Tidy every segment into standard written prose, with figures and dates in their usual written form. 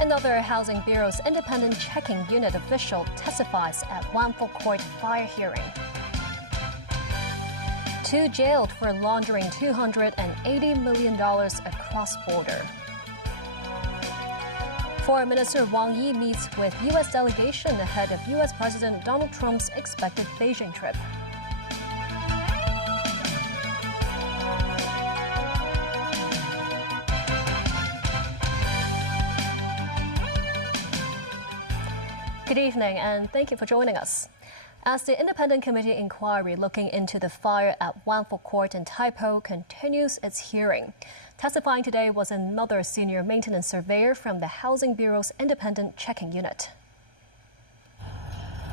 Another Housing Bureau's independent checking unit official testifies at Wample Court fire hearing. 2 jailed for laundering $280 million across border. Foreign Minister Wang Yi meets with U.S. delegation ahead of U.S. President Donald Trump's expected Beijing trip. Good evening and thank you for joining us. As the independent committee inquiry looking into the fire at Wample Court in Taipo continues its hearing, testifying today was another senior maintenance surveyor from the Housing Bureau's independent checking unit.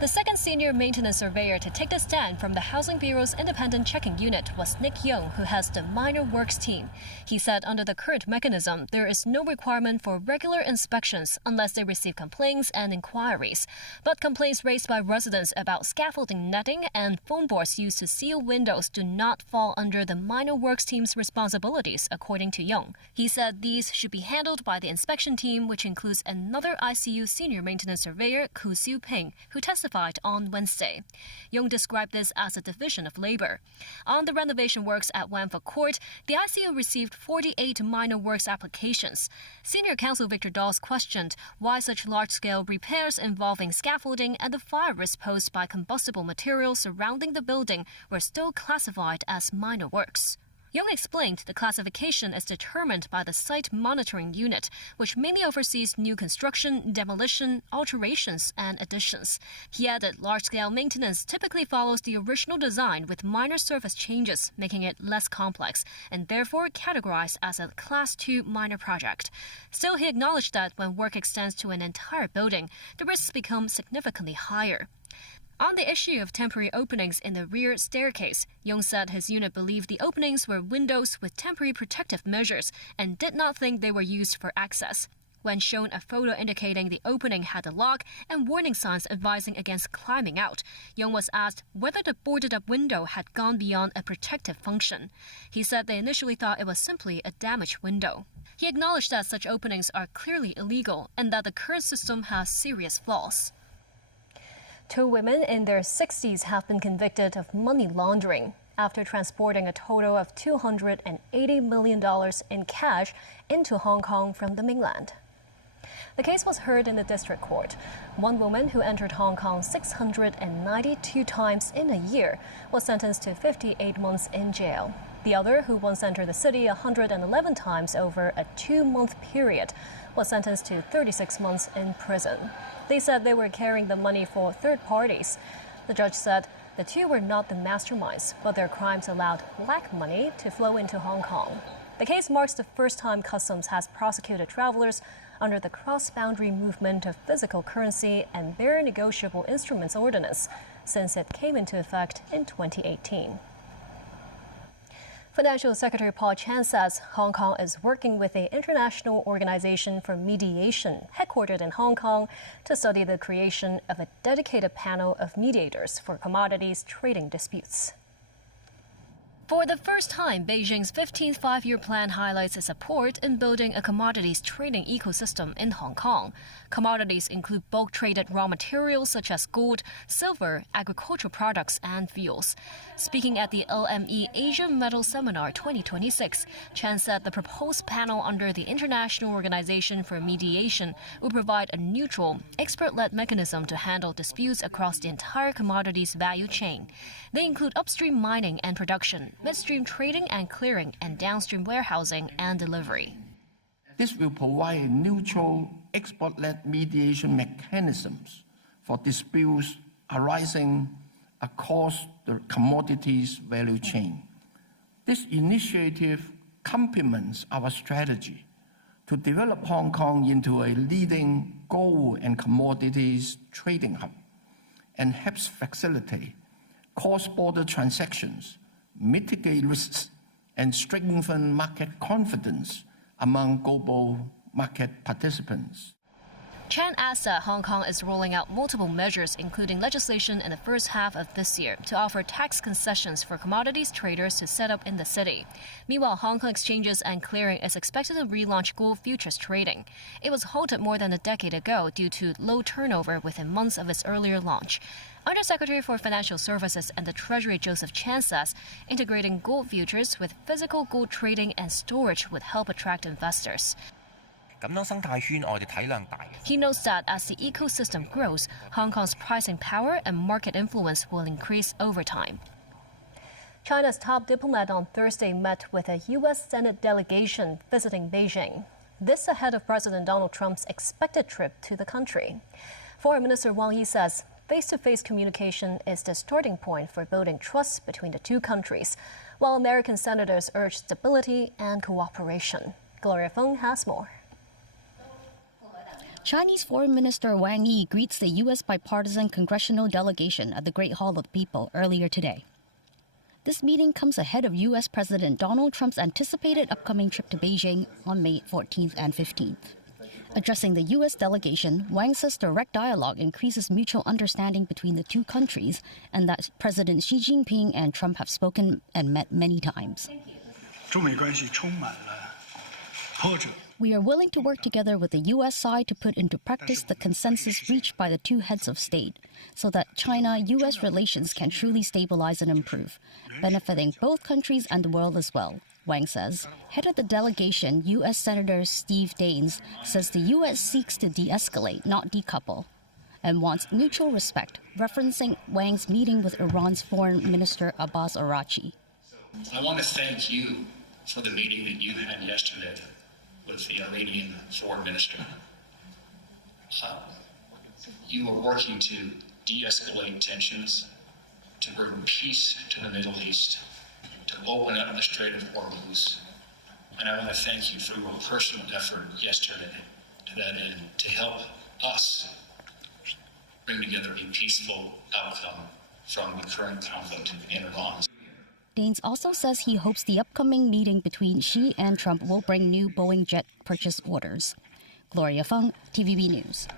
The second senior maintenance surveyor to take the stand from the Housing Bureau's independent checking unit was Nick Young, who has the minor works team. He said under the current mechanism, there is no requirement for regular inspections unless they receive complaints and inquiries. But complaints raised by residents about scaffolding netting and foam boards used to seal windows do not fall under the minor works team's responsibilities, according to Young. He said these should be handled by the inspection team, which includes another ICU senior maintenance surveyor, Ku Siu Ping, who testified on Wednesday. Young described this as a division of labor. On the renovation works at Wample Court, the ICU received 48 minor works applications. Senior counsel Victor Dawes questioned why such large-scale repairs involving scaffolding and the fire risk posed by combustible materials surrounding the building were still classified as minor works. Young explained the classification is determined by the site monitoring unit, which mainly oversees new construction, demolition, alterations, and additions. He added large-scale maintenance typically follows the original design with minor surface changes, making it less complex, and therefore categorized as a Class 2 minor project. Still, he acknowledged that when work extends to an entire building, the risks become significantly higher. On the issue of temporary openings in the rear staircase, Young said his unit believed the openings were windows with temporary protective measures and did not think they were used for access. When shown a photo indicating the opening had a lock and warning signs advising against climbing out, Young was asked whether the boarded-up window had gone beyond a protective function. He said they initially thought it was simply a damaged window. He acknowledged that such openings are clearly illegal and that the current system has serious flaws. 2 women in their 60s have been convicted of money laundering after transporting a total of $280 million in cash into Hong Kong from the mainland. The case was heard in the district court. One woman who entered Hong Kong 692 times in a year was sentenced to 58 months in jail. The other, who once entered the city 111 times over a 2-month period, was sentenced to 36 months in prison. They said they were carrying the money for third parties. The judge said the 2 were not the masterminds, but their crimes allowed black money to flow into Hong Kong. The case marks the first time Customs has prosecuted travelers under the Cross-Boundary Movement of Physical Currency and Bearer Negotiable Instruments Ordinance since it came into effect in 2018. Financial Secretary Paul Chan says Hong Kong is working with an international organization for mediation headquartered in Hong Kong to study the creation of a dedicated panel of mediators for commodities trading disputes. For the first time, Beijing's 15th five-year plan highlights its support in building a commodities trading ecosystem in Hong Kong. Commodities include bulk-traded raw materials such as gold, silver, agricultural products, and fuels. Speaking at the LME Asia Metal Seminar 2026, Chan said the proposed panel under the International Organization for Mediation will provide a neutral, expert-led mechanism to handle disputes across the entire commodities value chain. They include upstream mining and production, midstream trading and clearing, and downstream warehousing and delivery. This will provide neutral, export-led mediation mechanisms for disputes arising across the commodities value chain. This initiative complements our strategy to develop Hong Kong into a leading gold and commodities trading hub and helps facilitate cross-border transactions, mitigate risks, and strengthen market confidence among global market participants. Chan adds that Hong Kong is rolling out multiple measures, including legislation in the first half of this year, to offer tax concessions for commodities traders to set up in the city. Meanwhile, Hong Kong Exchanges and Clearing is expected to relaunch gold futures trading. It was halted more than a decade ago due to low turnover within months of its earlier launch. Undersecretary for Financial Services and the Treasury Joseph Chan says integrating gold futures with physical gold trading and storage would help attract investors. He notes that as the ecosystem grows, Hong Kong's pricing power and market influence will increase over time. China's top diplomat on Thursday met with a U.S. Senate delegation visiting Beijing. This ahead of President Donald Trump's expected trip to the country. Foreign Minister Wang Yi says face-to-face communication is the starting point for building trust between the two countries, while American senators urge stability and cooperation. Gloria Feng has more. Chinese Foreign Minister Wang Yi greets the U.S. bipartisan congressional delegation at the Great Hall of the People earlier today. This meeting comes ahead of U.S. President Donald Trump's anticipated upcoming trip to Beijing on May 14th and 15th. Addressing the U.S. delegation, Wang says direct dialogue increases mutual understanding between the two countries and that President Xi Jinping and Trump have spoken and met many times. We are willing to work together with the U.S. side to put into practice the consensus reached by the two heads of state so that China-U.S. relations can truly stabilize and improve, benefiting both countries and the world as well, Wang says. Head of the delegation, U.S. Senator Steve Daines, says the U.S. seeks to de-escalate, not decouple, and wants mutual respect, referencing Wang's meeting with Iran's Foreign Minister Abbas Araghchi. I want to thank you for the meeting that you had yesterday with the Iranian Foreign Minister. You are working to de-escalate tensions, to bring peace to the Middle East, to open up the Strait of Hormuz. And I want to thank you for your personal effort yesterday to that end, to help us bring together a peaceful outcome from the current conflict in Iran. Daines also says he hopes the upcoming meeting between Xi and Trump will bring new Boeing jet purchase orders. Gloria Feng, TVB News.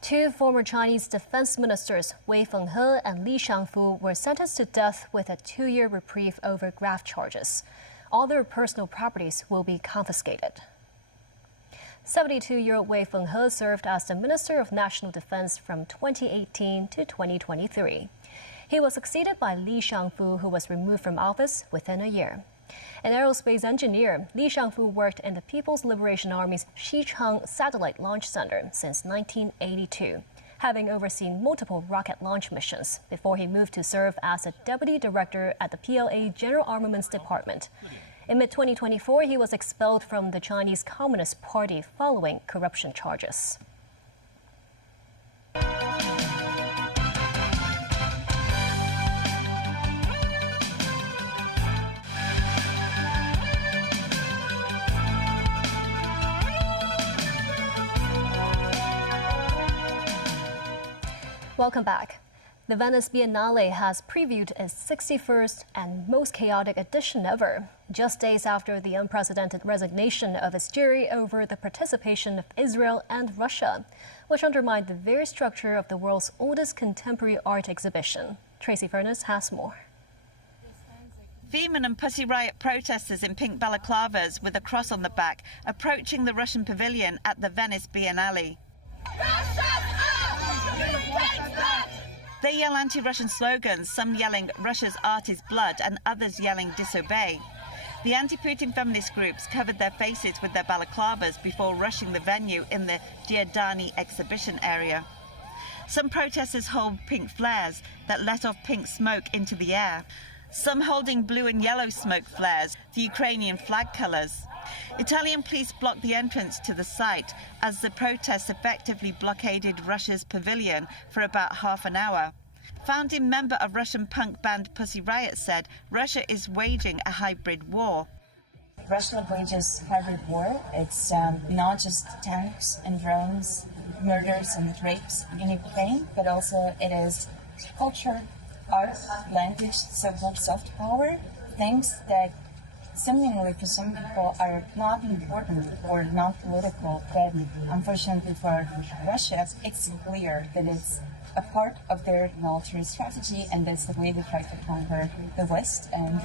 Two former Chinese defense ministers, Wei Fenghe and Li Shangfu, were sentenced to death with a 2-year reprieve over graft charges. All their personal properties will be confiscated. 72-year-old Wei Fenghe served as the Minister of National Defense from 2018 to 2023. He was succeeded by Li Shangfu, who was removed from office within a year. An aerospace engineer, Li Shangfu worked in the People's Liberation Army's Xichang Satellite Launch Center since 1982, having overseen multiple rocket launch missions before he moved to serve as a deputy director at the PLA General Armaments Department. In mid-2024, he was expelled from the Chinese Communist Party following corruption charges. Welcome back. The Venice Biennale has previewed its 61st and most chaotic edition ever, just days after the unprecedented resignation of its jury over the participation of Israel and Russia, which undermined the very structure of the world's oldest contemporary art exhibition. Tracy Furness has more. Veman and Pussy Riot protesters in pink balaclavas with a cross on the back approaching the Russian pavilion at the Venice Biennale. They yell anti-Russian slogans, some yelling Russia's art is blood and others yelling disobey. The anti-Putin feminist groups covered their faces with their balaclavas before rushing the venue in the Giordani exhibition area. Some protesters hold pink flares that let off pink smoke into the air. Some holding blue and yellow smoke flares, the Ukrainian flag colours. Italian police blocked the entrance to the site as the protests effectively blockaded Russia's pavilion for about half an hour. Founding member of Russian punk band Pussy Riot said Russia is waging a hybrid war. Russia wages hybrid war. It's not just tanks and drones, murders and rapes in Ukraine, but also it is culture, art, language, so-called soft power, things that seemingly for some people are not important or not political, but unfortunately for Russia, it's clear that it's a part of their military strategy, and that's the way they try to conquer the West. And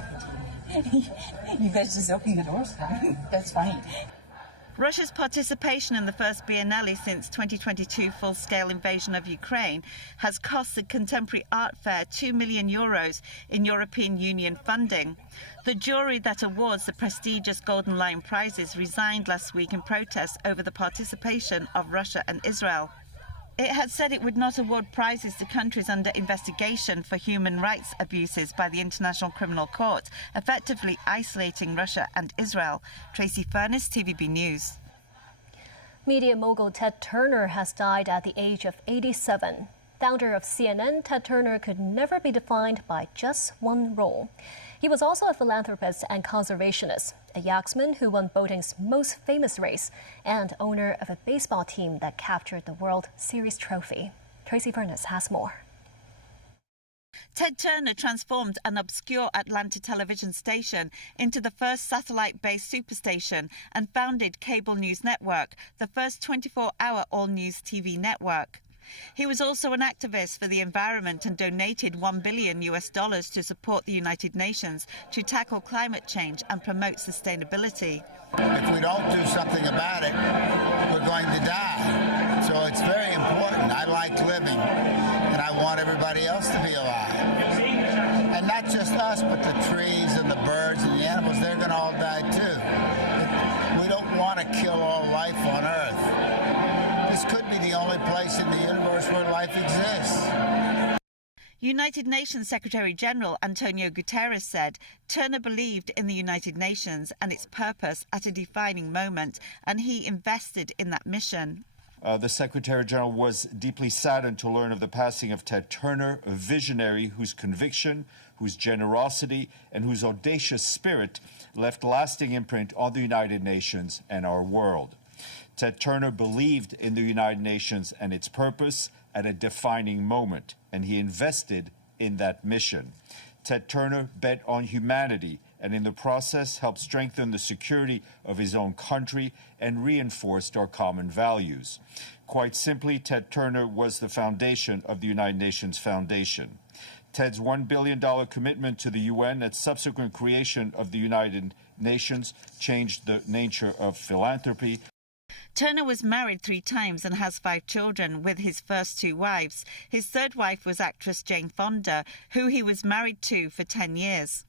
you guys just open the doors for me. That's fine. Russia's participation in the first Biennale since 2022 full-scale invasion of Ukraine has cost the contemporary art fair €2 million in European Union funding. The jury that awards the prestigious Golden Lion prizes resigned last week in protest over the participation of Russia and Israel. It had said it would not award prizes to countries under investigation for human rights abuses by the International Criminal Court, effectively isolating Russia and Israel. Tracy Furness, TVB News. Media mogul Ted Turner has died at the age of 87. Founder of CNN, Ted Turner could never be defined by just one role. He was also a philanthropist and conservationist, a yachtsman who won boating's most famous race, and owner of a baseball team that captured the World Series trophy. Tracy Furness has more. Ted Turner transformed an obscure Atlanta television station into the first satellite-based superstation and founded Cable News Network, the first 24-hour all-news TV network. He was also an activist for the environment and donated $1 billion to support the United Nations to tackle climate change and promote sustainability. If we don't do something about it, we're going to die. So it's very important. I like living, and I want everybody else to be alive. And not just us, but the trees and the birds and the animals, they're going to all die too. We don't want to kill all life on Earth. This could be the only place in the universe where life exists. United Nations Secretary-General Antonio Guterres said Turner believed in the United Nations and its purpose at a defining moment, and he invested in that mission. The Secretary-General was deeply saddened to learn of the passing of Ted Turner, a visionary whose conviction, whose generosity, and whose audacious spirit left lasting imprint on the United Nations and our world. Ted Turner believed in the United Nations and its purpose at a defining moment, and he invested in that mission. Ted Turner bet on humanity and in the process helped strengthen the security of his own country and reinforced our common values. Quite simply, Ted Turner was the foundation of the United Nations Foundation. Ted's $1 billion commitment to the UN and subsequent creation of the United Nations changed the nature of philanthropy. Turner was married 3 times and has 5 children with his first 2 wives. His third wife was actress Jane Fonda, who he was married to for 10 years.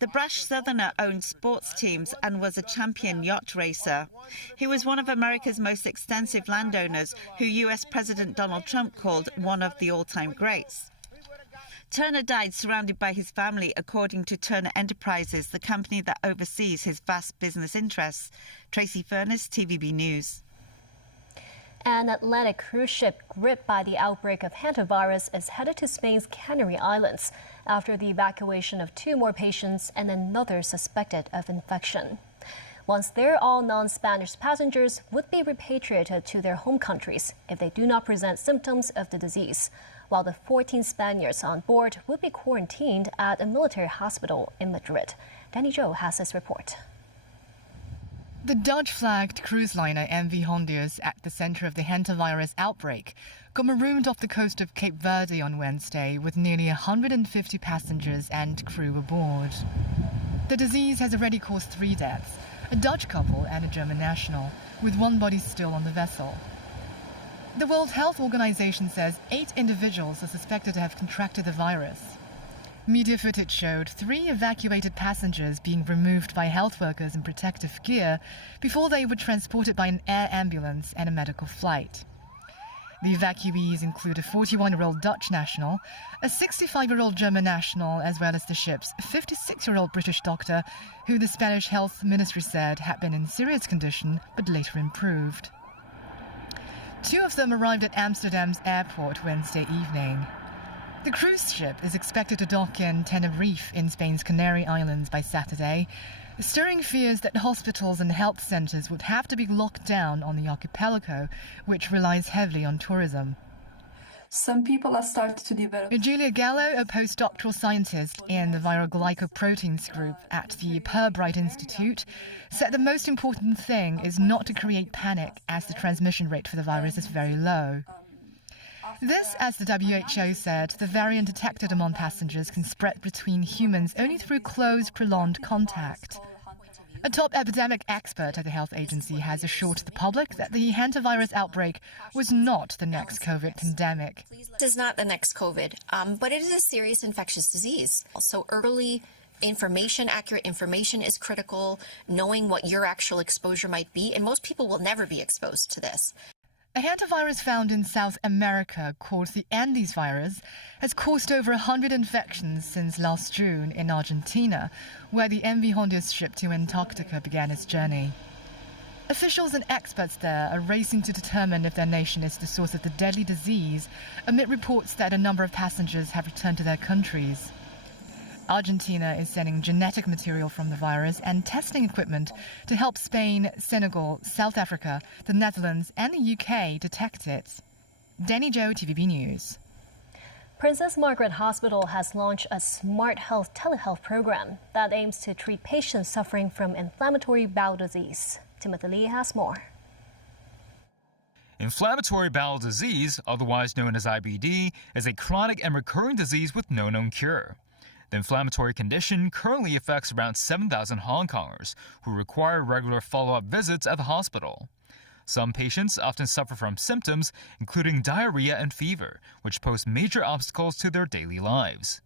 The brash Southerner owned sports teams and was a champion yacht racer. He was one of America's most extensive landowners, who US President Donald Trump called one of the all-time greats. Turner died surrounded by his family, according to Turner Enterprises, the company that oversees his vast business interests. Tracy Furness, TVB News. An Atlantic cruise ship gripped by the outbreak of hantavirus is headed to Spain's Canary Islands after the evacuation of 2 more patients and another suspected of infection. Once there, all non-Spanish passengers would be repatriated to their home countries if they do not present symptoms of the disease, while the 14 Spaniards on board would be quarantined at a military hospital in Madrid. Danny Zhou has this report. The Dutch-flagged cruise liner MV Honduras, at the center of the hantavirus outbreak, got marooned off the coast of Cape Verde on Wednesday with nearly 150 passengers and crew aboard. The disease has already caused 3 deaths, a Dutch couple and a German national, with 1 body still on the vessel. The World Health Organization says 8 individuals are suspected to have contracted the virus. Media footage showed 3 evacuated passengers being removed by health workers in protective gear before they were transported by an air ambulance and a medical flight. The evacuees include a 41-year-old Dutch national, a 65-year-old German national, as well as the ship's 56-year-old British doctor, who the Spanish Health Ministry said had been in serious condition but later improved. 2 of them arrived at Amsterdam's airport Wednesday evening. The cruise ship is expected to dock in Tenerife in Spain's Canary Islands by Saturday, stirring fears that hospitals and health centers would have to be locked down on the archipelago, which relies heavily on tourism. some people are starting to develop. Julia Gallo, a postdoctoral scientist in the viral glycoproteins group at the Pirbright Institute, said the most important thing is not to create panic as the transmission rate for the virus is very low. This, as the WHO said, the variant detected among passengers can spread between humans only through close, prolonged contact. A top epidemic expert at the health agency has assured the public that the hantavirus outbreak was not the next COVID pandemic. This is not the next COVID, but it is a serious infectious disease. So early information, accurate information is critical, knowing what your actual exposure might be, and most people will never be exposed to this. A hantavirus found in South America called the Andes virus has caused over 100 infections since last June in Argentina, where the MV Honduras ship to Antarctica began its journey. Officials and experts there are racing to determine if their nation is the source of the deadly disease, amid reports that a number of passengers have returned to their countries. Argentina is sending genetic material from the virus and testing equipment to help Spain, Senegal, South Africa, the Netherlands and the UK detect it. Danny Zhou, TVB News. Princess Margaret Hospital has launched a smart health telehealth program that aims to treat patients suffering from inflammatory bowel disease. Timothy Lee has more. Inflammatory bowel disease, otherwise known as IBD, is a chronic and recurring disease with no known cure. The inflammatory condition currently affects around 7,000 Hong Kongers who require regular follow-up visits at the hospital. Some patients often suffer from symptoms including diarrhea and fever, which pose major obstacles to their daily lives.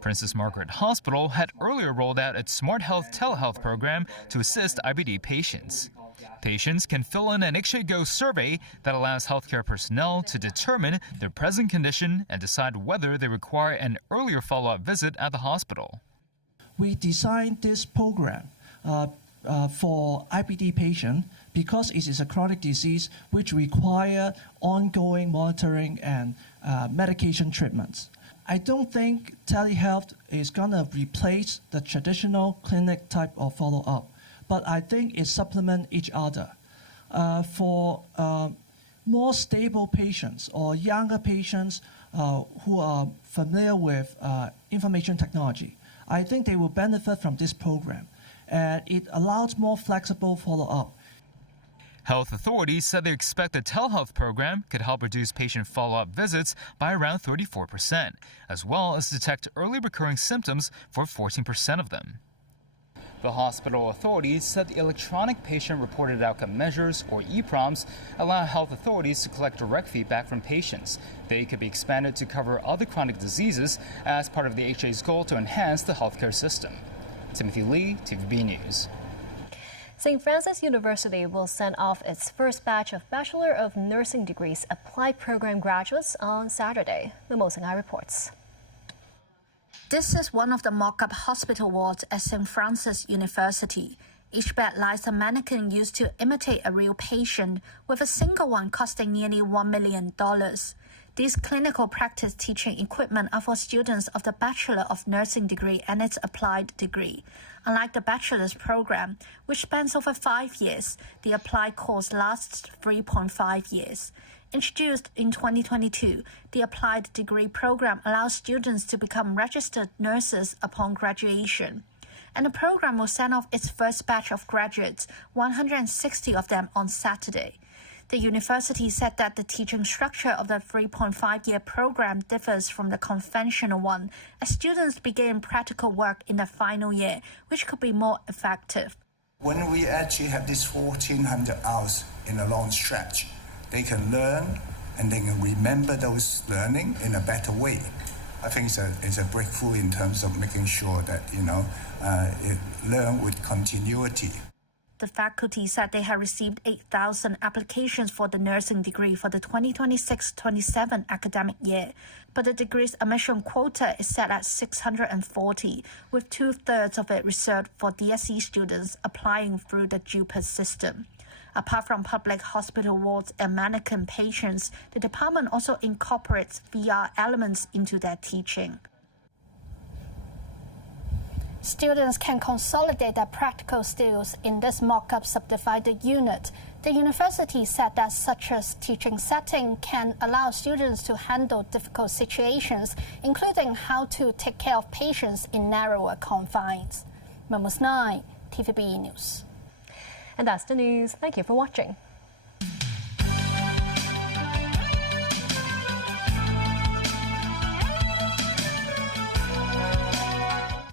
Princess Margaret Hospital had earlier rolled out its Smart Health telehealth program to assist IBD patients. Patients can fill in an IXCHE-Go survey that allows healthcare personnel to determine their present condition and decide whether they require an earlier follow-up visit at the hospital. We designed this program for IBD patients because it is a chronic disease which requires ongoing monitoring and medication treatments. I don't think telehealth is going to replace the traditional clinic type of follow-up, but I think it supplements each other. For more stable patients or younger patients who are familiar with information technology, I think they will benefit from this program. And it allows more flexible follow-up. Health authorities said they expect the telehealth program could help reduce patient follow-up visits by around 34%, as well as detect early recurring symptoms for 14% of them. The hospital authorities said the electronic patient-reported outcome measures, or EPROMs, allow health authorities to collect direct feedback from patients. They could be expanded to cover other chronic diseases as part of the HA's goal to enhance the healthcare system. Timothy Lee, TVB News. St. Francis University will send off its first batch of Bachelor of Nursing degrees applied program graduates on Saturday. Mimosa Ngai reports. This is one of the mock-up hospital wards at St. Francis University. Each bed lies a mannequin used to imitate a real patient, with a single one costing nearly $1 million. These clinical practice teaching equipment are for students of the Bachelor of Nursing degree and its applied degree. Unlike the bachelor's program, which spans over 5 years, the applied course lasts 3.5 years. Introduced in 2022, the applied degree program allows students to become registered nurses upon graduation. And the program will send off its first batch of graduates, 160 of them on Saturday. The university said that the teaching structure of the 3.5-year program differs from the conventional one, as students begin practical work in the final year, which could be more effective. When we actually have this 1,400 hours in a long stretch, they can learn and they can remember those learning in a better way. I think it's a breakthrough in terms of making sure that, it learn with continuity. The faculty said they had received 8,000 applications for the nursing degree for the 2026-27 academic year, but the degree's admission quota is set at 640, with 2/3 of it reserved for DSE students applying through the JUPAS system. Apart from public hospital wards and mannequin patients, the department also incorporates VR elements into their teaching. Students can consolidate their practical skills in this mock-up subdivided unit. The university said that such a teaching setting can allow students to handle difficult situations, including how to take care of patients in narrower confines. Mamos 9, TVB News. And that's the news. Thank you for watching.